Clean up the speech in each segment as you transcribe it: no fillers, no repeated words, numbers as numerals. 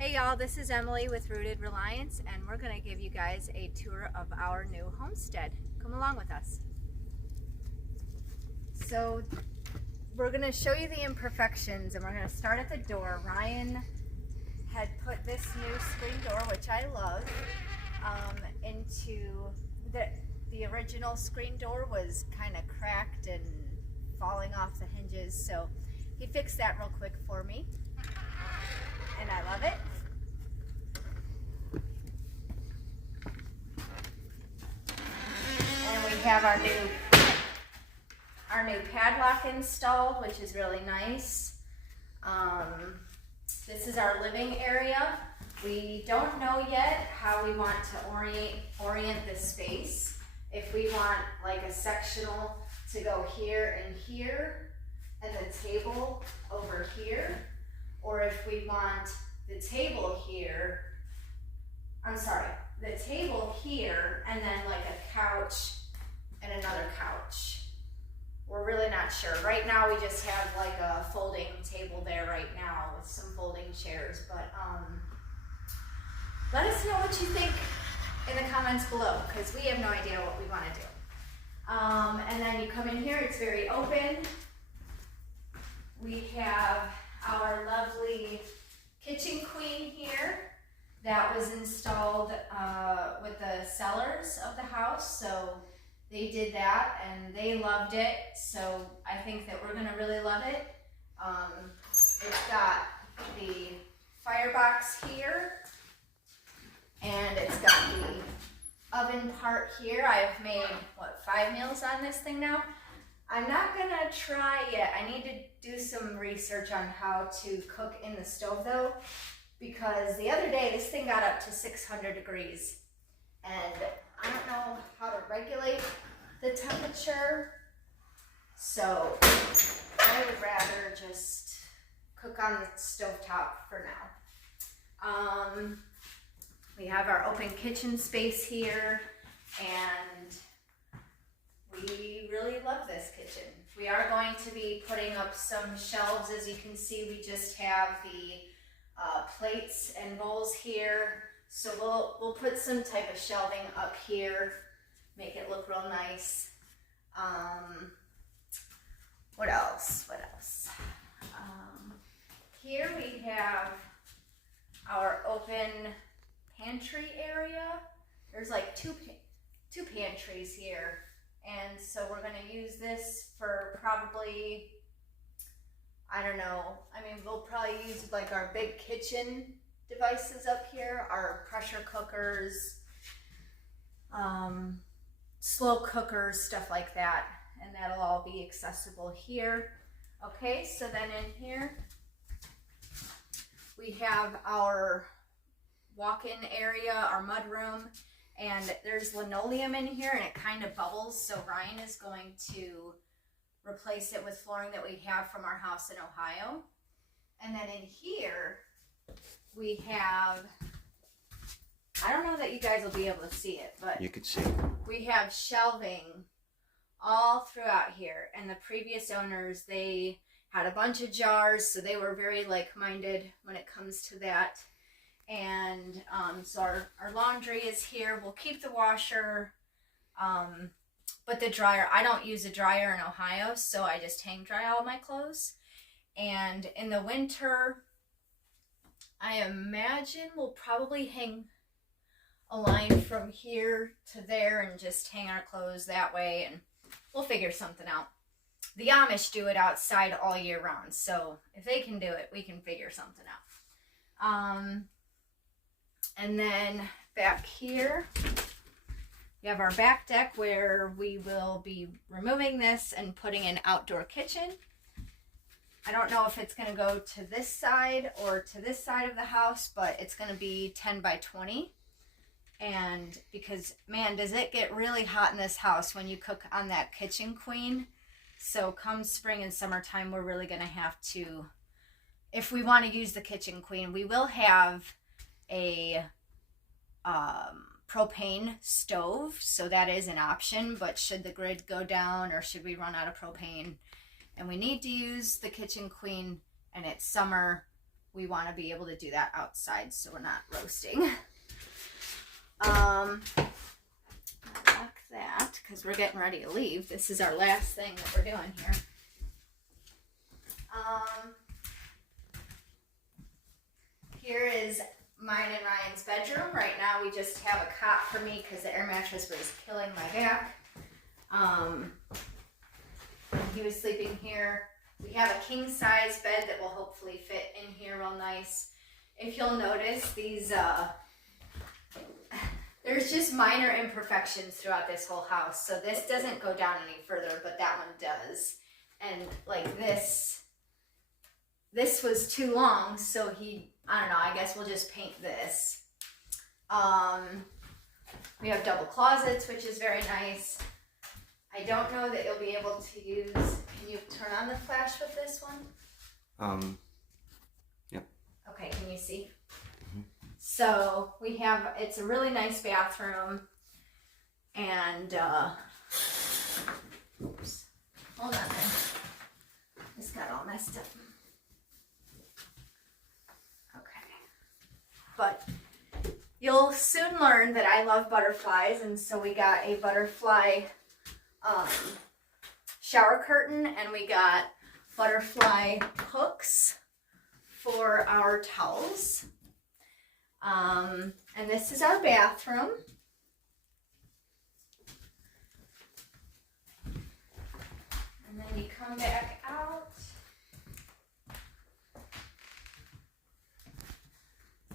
Hey y'all, this is Emily with Rooted Reliance, and we're going to give you guys a tour of our new homestead. Come along with us. So we're going to show you the imperfections, and we're going to start at the door. Ryan had put this new screen door, which I love, into the original screen door was kind of cracked and falling off the hinges, so he fixed that real quick for me. And I love it. And we have our new padlock installed, which is really nice. This is our living area. We don't know yet how we want to orient this space. If we want like a sectional to go here and here, and the table over here, or if we want the table here, the table here, and then like a couch and another couch. We're really not sure. Right now we just have like a folding table there right now with some folding chairs, but let us know what you think in the comments below, because we have no idea what we want to do. And then you come in here, it's very open. We have our lovely kitchen queen here that was installed with the sellers of the house, so they did that and they loved it, so I think that we're gonna really love it. It's got the firebox here, and it's got the oven part here. I've made, 5 meals on this thing now? I'm not gonna try yet. I need to do some research on how to cook in the stove though, because the other day this thing got up to 600 degrees and I don't know how to regulate the temperature, so I would rather just cook on the stovetop for now. We have our open kitchen space here, and we really love this kitchen. We are going to be putting up some shelves. As you can see, we just have the plates and bowls here. So we'll put some type of shelving up here, make it look real nice. What else? Here we have our open pantry area. There's like two pantries here. And so we're going to use this for probably, I don't know, we'll probably use like our big kitchen devices up here, our pressure cookers, slow cookers, stuff like that, and that'll all be accessible here. Okay, so then in here we have our walk-in area, our mudroom. And there's linoleum in here and it kind of bubbles, so Ryan is going to replace it with flooring that we have from our house in Ohio. And then in here we have, I don't know that you guys will be able to see it, but you could see we have shelving all throughout here. And the previous owners, they had a bunch of jars, so they were very like-minded when it comes to that. And so our laundry is here. We'll keep the washer, but the dryer, I don't use a dryer in Ohio, so I just hang dry all my clothes. And in the winter, I imagine we'll probably hang a line from here to there and just hang our clothes that way, and we'll figure something out. The Amish do it outside all year round, so if they can do it, we can figure something out. And then back here, we have our back deck where we will be removing this and putting an outdoor kitchen. I don't know if it's going to go to this side or to this side of the house, but it's going to be 10 by 20. And because, man, does it get really hot in this house when you cook on that kitchen queen. So come spring and summertime, we're really going to have to, if we want to use the kitchen queen, we will have a propane stove, so that is an option. But should the grid go down or should we run out of propane and we need to use the kitchen queen and it's summer, we want to be able to do that outside so we're not roasting. Lock that because we're getting ready to leave. This is our last thing that we're doing here. Here is mine and Ryan's bedroom. Right now we just have a cot for me because the air mattress was killing my back. He was sleeping here. We have a king size bed that will hopefully fit in here real nice. If you'll notice, these there's just minor imperfections throughout this whole house. So this doesn't go down any further, but that one does. And like this was too long, so I don't know, I guess we'll just paint this. We have double closets, which is very nice. I don't know that you'll be able to use, can you turn on the flash with this one? Yep. Okay, can you see? Mm-hmm. So we have, it's a really nice bathroom, and, oops, hold on there. This got all messed up. But you'll soon learn that I love butterflies, and so we got a butterfly shower curtain, and we got butterfly hooks for our towels. And this is our bathroom. And then you come back out.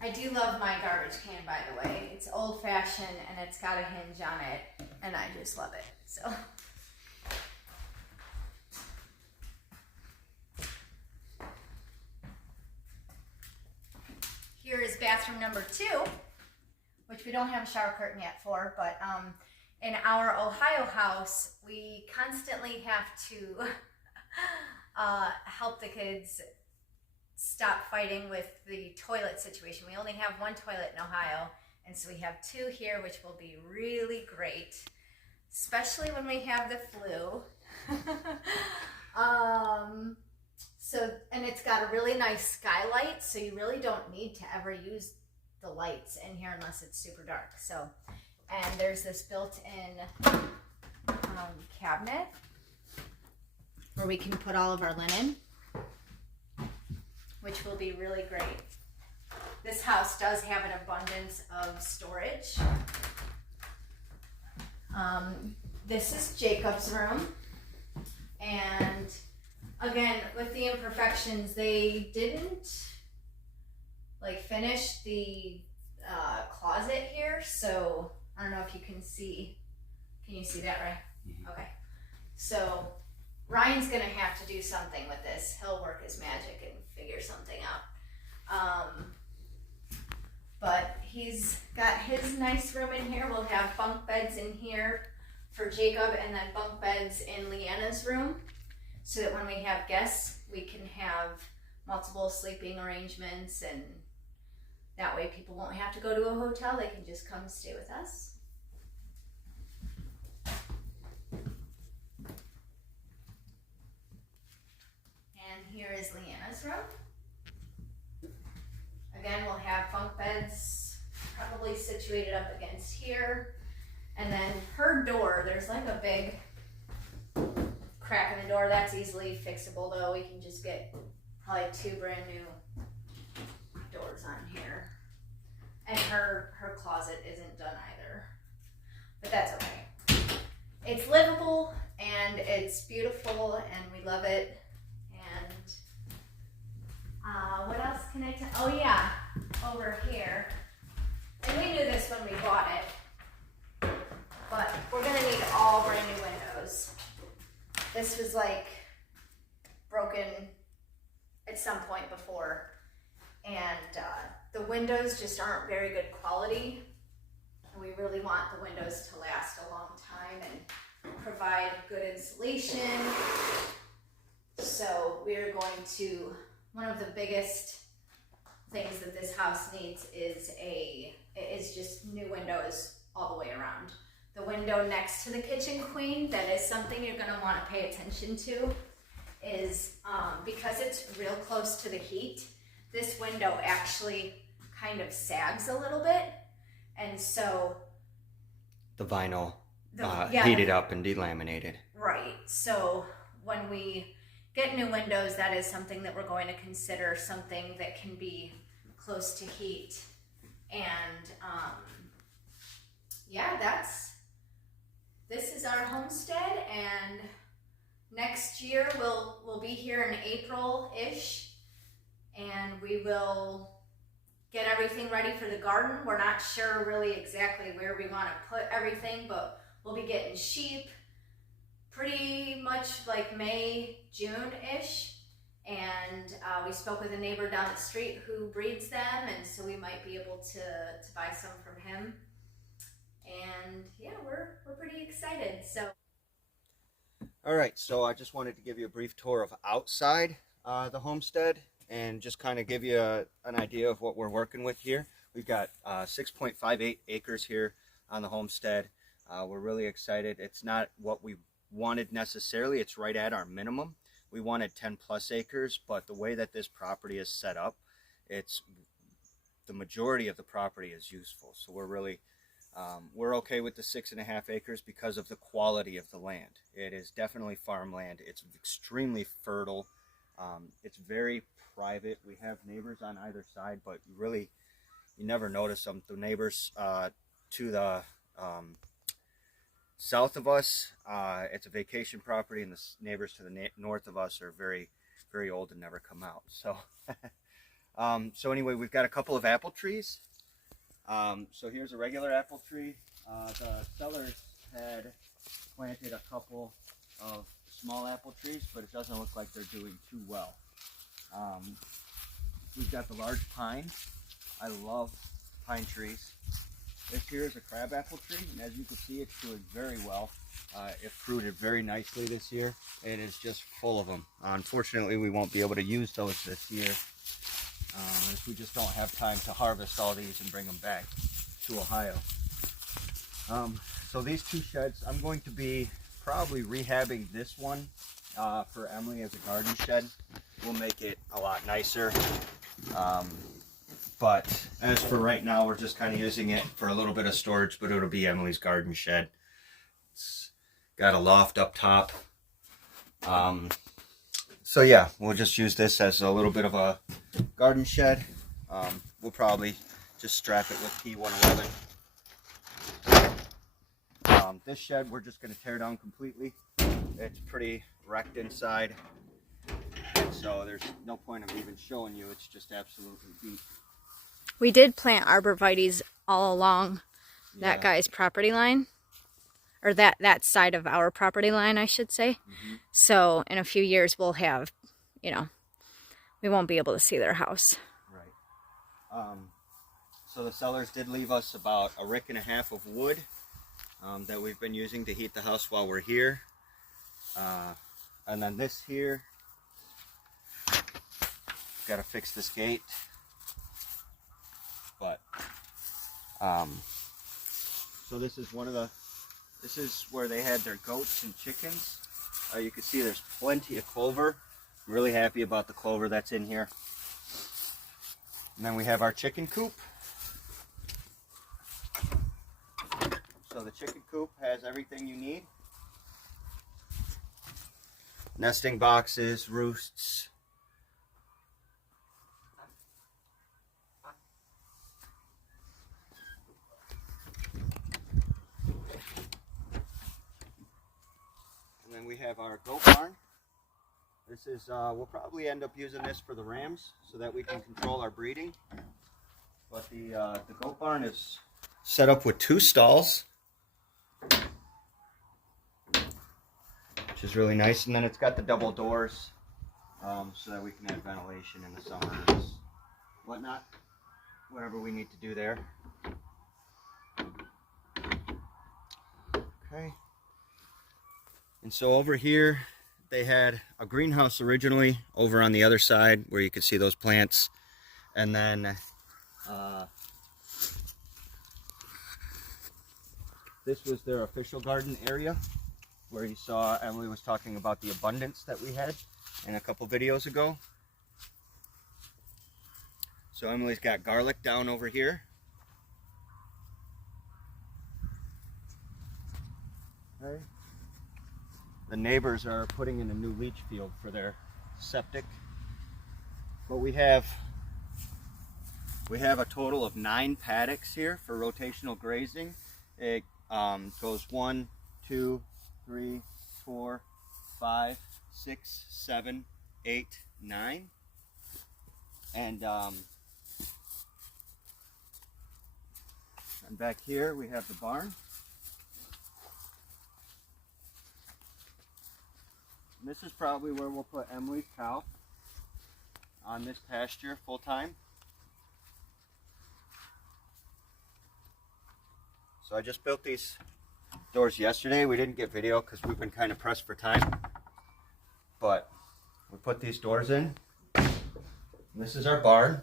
I do love my garbage can, by the way. It's old-fashioned, and it's got a hinge on it, and I just love it. So, here is bathroom number 2, which we don't have a shower curtain yet for, but in our Ohio house, we constantly have to help the kids stop fighting with the toilet situation. We only have one toilet in Ohio, and so we have 2 here, which will be really great, especially when we have the flu. And it's got a really nice skylight, so you really don't need to ever use the lights in here unless it's super dark. So, and there's this built-in cabinet where we can put all of our linen, which will be really great. This house does have an abundance of storage. This is Jacob's room. And again, with the imperfections, they didn't finish the closet here. So I don't know if you can see. Can you see that, right? Mm-hmm. Okay. So Ryan's gonna have to do something with this. He'll work his magic and figure something out. But he's got his nice room in here. We'll have bunk beds in here for Jacob, and then bunk beds in Leanna's room, so that when we have guests, we can have multiple sleeping arrangements, and that way people won't have to go to a hotel. They can just come stay with us. And here is Leanna's room. Again, we'll have bunk beds probably situated up against here. And then her door, there's like a big crack in the door. That's easily fixable though. We can just get probably 2 brand new doors on here. And her closet isn't done either. But that's okay. It's livable and it's beautiful and we love it. And what else can I tell? Oh yeah, over here. And we knew this when we bought it, but we're gonna need all brand new windows. This was like broken at some point before, and the windows just aren't very good quality. And we really want the windows to last a long time and provide good insulation. So we're going to, one of the biggest things that this house needs is just new windows all the way around. The window next to the kitchen queen, that is something you're going to want to pay attention to, is because it's real close to the heat, this window actually kind of sags a little bit. And so the vinyl heated up and delaminated. Right. So when we get new windows, that is something that we're going to consider, something that can be close to heat. And yeah, this is our homestead, and next year we'll be here in April-ish, and we will get everything ready for the garden. We're not sure really exactly where we want to put everything, but we'll be getting sheep pretty much like May, June-ish. And we spoke with a neighbor down the street who breeds them, and so we might be able to buy some from him. And yeah, we're pretty excited. So, all right, so I just wanted to give you a brief tour of outside the homestead and just kind of give you an idea of what we're working with here. We've got 6.58 acres here on the homestead. We're really excited. It's not what we wanted necessarily. It's right at our minimum. We wanted 10 plus acres, but the way that this property is set up, it's the majority of the property is useful. So we're really we're okay with the 6.5 acres because of the quality of the land. It is definitely farmland. It's extremely fertile. It's very private. We have neighbors on either side, but you never notice them. The neighbors to the south of us, it's a vacation property, and the neighbors to the north of us are very, very old and never come out. So, so anyway, we've got a couple of apple trees. So here's a regular apple tree. The sellers had planted a couple of small apple trees, but it doesn't look like they're doing too well. We've got the large pine. I love pine trees. This here is a crab apple tree, and as you can see, it's doing very well. It fruited very nicely this year. It is just full of them. Unfortunately, we won't be able to use those this year, as we just don't have time to harvest all these and bring them back to Ohio. So these two sheds, I'm going to be probably rehabbing this one for Emily as a garden shed. We'll make it a lot nicer. But as for right now, we're just kind of using it for a little bit of storage, but it'll be Emily's garden shed. It's got a loft up top. So yeah, we'll just use this as a little bit of a garden shed. We'll probably just strap it with P111. This shed, we're just going to tear down completely. It's pretty wrecked inside, and so there's no point of even showing you. It's just absolutely beat. We did plant arborvitaes all along that guy's property line, or that side of our property line, I should say. Mm-hmm. So in a few years we'll have, we won't be able to see their house. Right. So the sellers did leave us about 1.5 ricks of wood that we've been using to heat the house while we're here. And then this here, got to fix this gate. But so this is this is where they had their goats and chickens. You can see there's plenty of clover. I'm really happy about the clover that's in here. And then we have our chicken coop. So the chicken coop has everything you need. Nesting boxes, roosts. And then we have our goat barn. This is, we'll probably end up using this for the rams so that we can control our breeding. But the goat barn is set up with 2 stalls, which is really nice. And then it's got the double doors so that we can have ventilation in the summers, whatnot, whatever we need to do there. Okay. And so over here, they had a greenhouse originally over on the other side where you could see those plants. And then this was their official garden area where you saw Emily was talking about the abundance that we had in a couple videos ago. So Emily's got garlic down over here. Okay. The neighbors are putting in a new leach field for their septic. But we have a total of 9 paddocks here for rotational grazing. It goes 1, 2, 3, 4, 5, 6, 7, 8, 9. And back here we have the barn. And this is probably where we'll put Emily's cow on this pasture full time. So I just built these doors yesterday. We didn't get video because we've been kind of pressed for time. But we put these doors in. And this is our barn.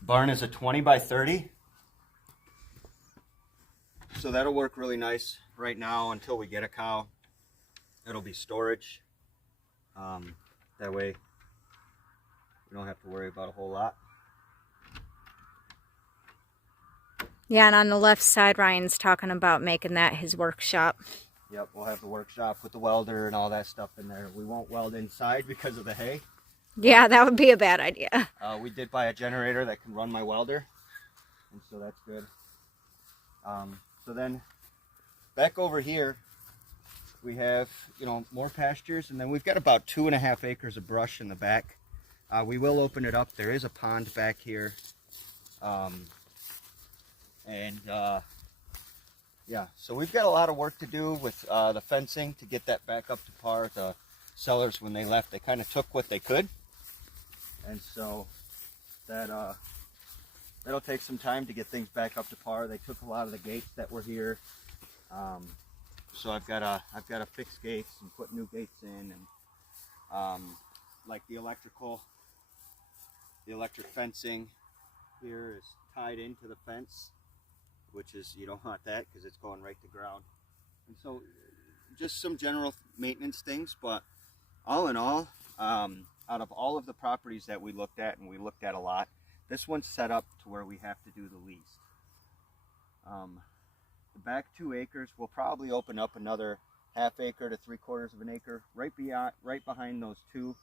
Barn is a 20 by 30. So that'll work really nice right now until we get a cow. It'll be storage. That way we don't have to worry about a whole lot. Yeah, and on the left side, Ryan's talking about making that his workshop. Yep, we'll have the workshop with the welder and all that stuff in there. We won't weld inside because of the hay. Yeah, that would be a bad idea. We did buy a generator that can run my welder, and so that's good. So then back over here we have, more pastures, and then we've got about 2.5 acres of brush in the back. We will open it up. There is a pond back here. Yeah, so we've got a lot of work to do with the fencing to get that back up to par. The sellers, when they left, they kind of took what they could. And so that'll take some time to get things back up to par. They took a lot of the gates that were here. So I've got to fix gates and put new gates in, and like the electric fencing here is tied into the fence, which is, you don't want that because it's going right to ground. And so just some general maintenance things, but all in all, out of all of the properties that we looked at, and we looked at a lot, this one's set up to where we have to do the least. The back 2 acres will probably open up another 1/2 acre to 3/4 of an acre. Right behind those 2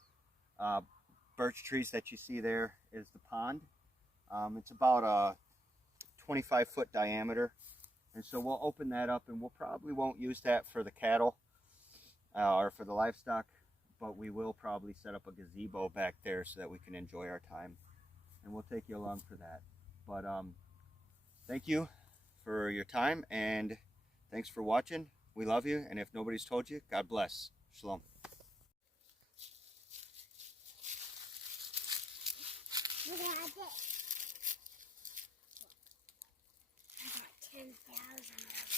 birch trees that you see there is the pond. It's about a 25-foot diameter, and so we'll open that up, and we'll probably won't use that for the cattle or for the livestock, but we will probably set up a gazebo back there so that we can enjoy our time, and we'll take you along for that. But thank you for your time, and thanks for watching. We love you, and if nobody's told you, God bless. Shalom. Look at this. I got 10,000 of them.